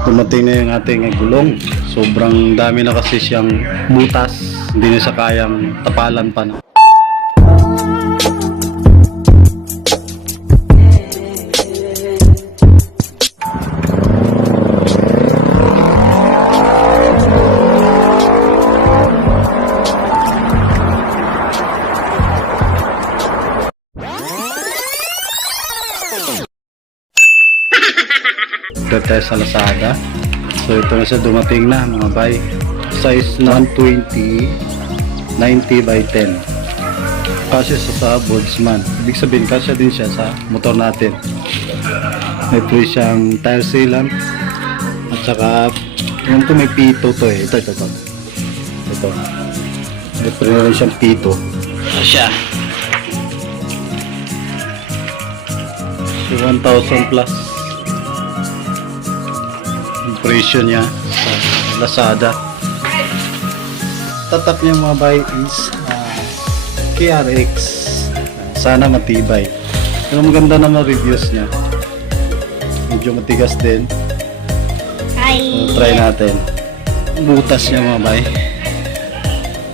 Dumating na yung ating gulong. Sobrang dami na kasi siyang butas. Hindi na siya kayang tapalan pa na. Ito tayo sa Lazada. So ito na siya dumating na mga bay. Size na 120 90 by 10. Kasi sa sa Boltzmann. Ibig sabihin kasya din siya sa motor natin. May free siyang tire sealant. At saka yung to may pito to eh. Ito, ito, ito. Ito. May free rin siyang pito. Kasya. So 1,000 plus yung presyo niya sa Lazada. Tatap niya mga bay is ah, KRX. Sana matibay. Pero maganda naman reviews niya. Medyo matigas din. Hi! So, try natin. Butas niya mga bay.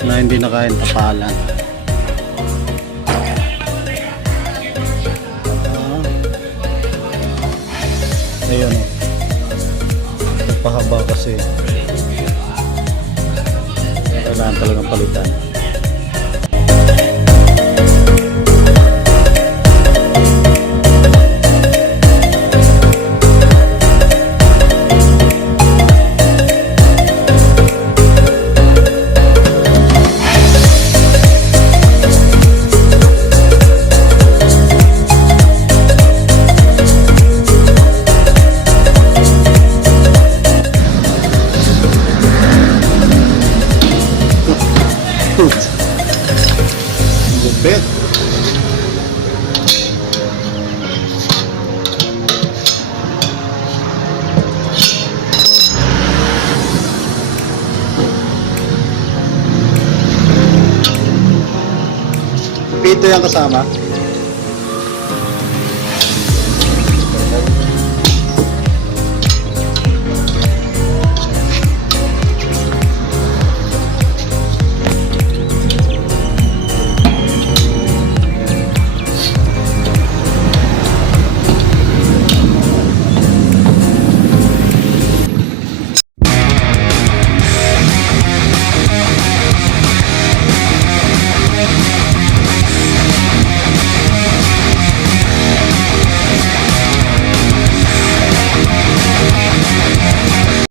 Na hindi na kayang tapalan. Ah. Ayun o. Napahaba kasi. Kailangan talagang palitan. Gupit. Pito yung kasama.